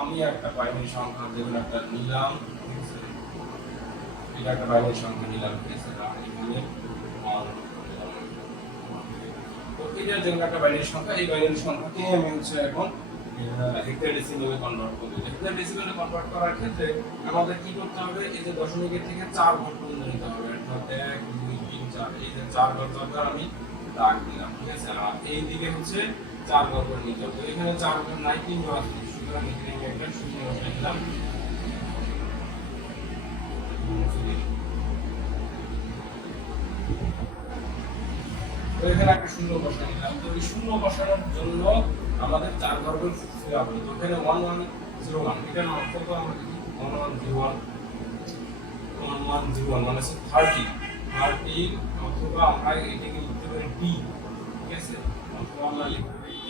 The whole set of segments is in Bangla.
আমি একটা বাইনারি সংখ্যা যেমন একটা নিলাম, এটা একটা বাইনারি সংখ্যা নিলাম, ঠিক আছে, এখানে তো এটা যেমন একটা বাইনারি সংখ্যা, এই বাইনারি সংখ্যাকে আমি হচ্ছে এখন হেক্সাডেসিমালে কনভার্ট করব। হেক্সাডেসিমালে কনভার্ট করার ক্ষেত্রে আমাদের কি করতে হবে, এই যে দশমিকের থেকে 4 ঘর পর্যন্ত নিতে হবে, অর্থাৎ 1 2 3 4, এই যে 4 ঘর দরকার আমি দাগ দিলাম, ঠিক আছে। আর এই দিকে হচ্ছে 4 ঘর করে নিতে হবে। এখানে 4 ঘর নাই, 3 ঘর আছে, সুতরাং এখানে আমি একটা শূন্য বসাই দিলাম। তো এখানে একটা শূন্য বসাই দিলাম। তো এই শূন্য বসানোর জন্য আমাদের 4 ঘর করে ফিল আপ হবে। তো এখানে 1101, এটা না অর্থ তো আমরা দেখি 1101 মানে হচ্ছে 30 অথবা আমরা এটাকে লিখতে পারি d, ঠিক আছে, অথবা আমরা লিখতে পারি d।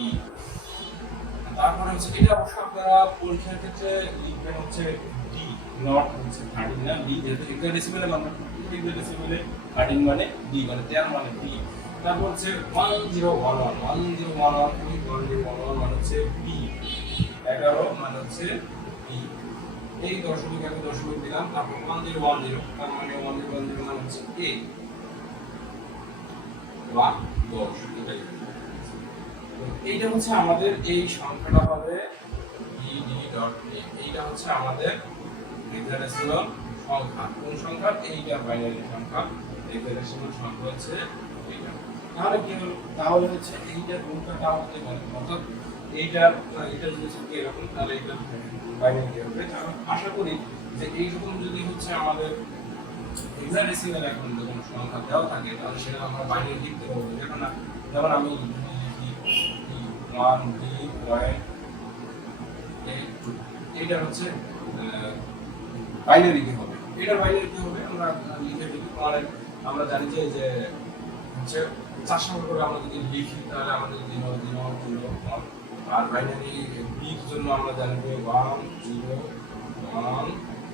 তারপরে হচ্ছে এটা অবশ্য আপনারা পরীক্ষার ক্ষেত্রে লিখবেন হচ্ছে d, নট হচ্ছে 30 না, d, যেহেতু হেক্সাডেসিমালে কনভার্ট করতে হবে, হেক্সাডেসিমালে 30 মানে d, মানে 13 মানে d। তারপর হচ্ছে 1011 মানে হচ্ছে b, 11 মানে হচ্ছে b। এই দশমিক আমি দশমিক দিলাম, তারপর 1010, তার মানে 1010 মানে হচ্ছে a বা 10, এটাই। এইটা হচ্ছে আমাদের এই সংখ্যাটা হবে bd.a, এইটা হচ্ছে আমাদের হেক্সাডেসিমাল সংখ্যা। কোন সংখ্যা? এইটা বাইনারি সংখ্যা, হেক্সাডেসিমাল সংখ্যা হচ্ছে এইটা। তাহলে কি হলো? তাহলে হচ্ছে এইটার উল্টাটা হতে পারে, অর্থাৎ এইটা যদি হচ্ছে এরকম, তাহলে এটা বাইনারি হবে। আশা করি যে এইরকম যদি হচ্ছে আমাদের হেক্সাডেসিমাল এখন যখন সংখ্যা দেওয়া থাকে, তাহলে সেটা আমরা বাইনারি লিখতে পারবো। যেমন আমি লিখি 1 d.82, এটা হচ্ছে বাইনারি কি হবে, এটা বাইনারি কি হবে আমরা লিখে দিই। আমরা জানি যে হচ্ছে 4 সংখ্যা করে আমরা যদি লিখি, তাহলে আমাদের 0 0 0 1, আর বাইনারি বিট জন্য আমরা জানি যে 1 0 1 1,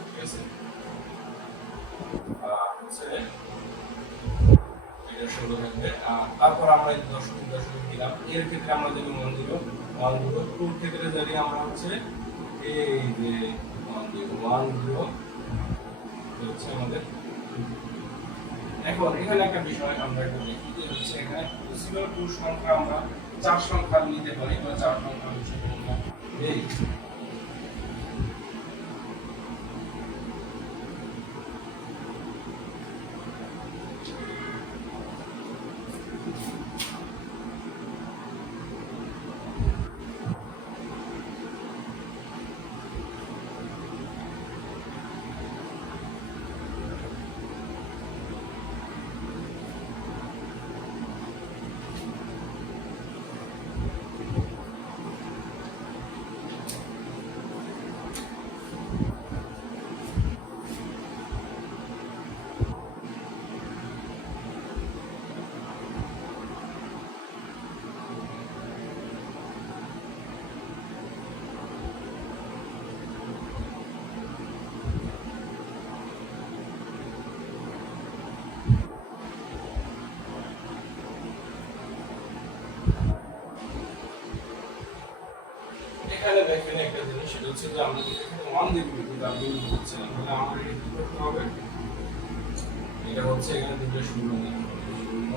ঠিক আছে। হচ্ছে এটা 16 থাকবে। তারপর আমরা এই দশমিক দিলাম। এর ক্ষেত্রে আমরা জানি 1 0 1 0, টুর ক্ষেত্রে জানি আমরা হচ্ছে এই যে 1 0 হচ্ছে আমাদের। এখন এখানে একটা বিষয় আমরা একটু দেখি যে হচ্ছে এখানে পসিবল টু সংখ্যা আমরা 4 সংখ্যা নিতে পারি, বা 4 সংখ্যা হিসেবে আমরা এই এখানে দেখেন একটা জিনিস, সেটা হচ্ছে যে আমরা যদি এখানে 1 দিব, কিন্তু আমি হচ্ছে না, তাহলে আমাদের এটা কি করতে হবে, এটা হচ্ছে এখানে দুটো শূন্য নিতে হবে, শূন্য,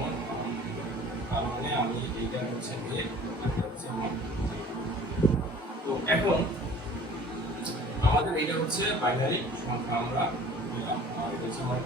তার মানে আমি এইটা হচ্ছে a, এটা হচ্ছে 1। তো এখন আমাদের এটা হচ্ছে বাইনারি সংখ্যা আমরা দিলাম, আর এটা হচ্ছে আমার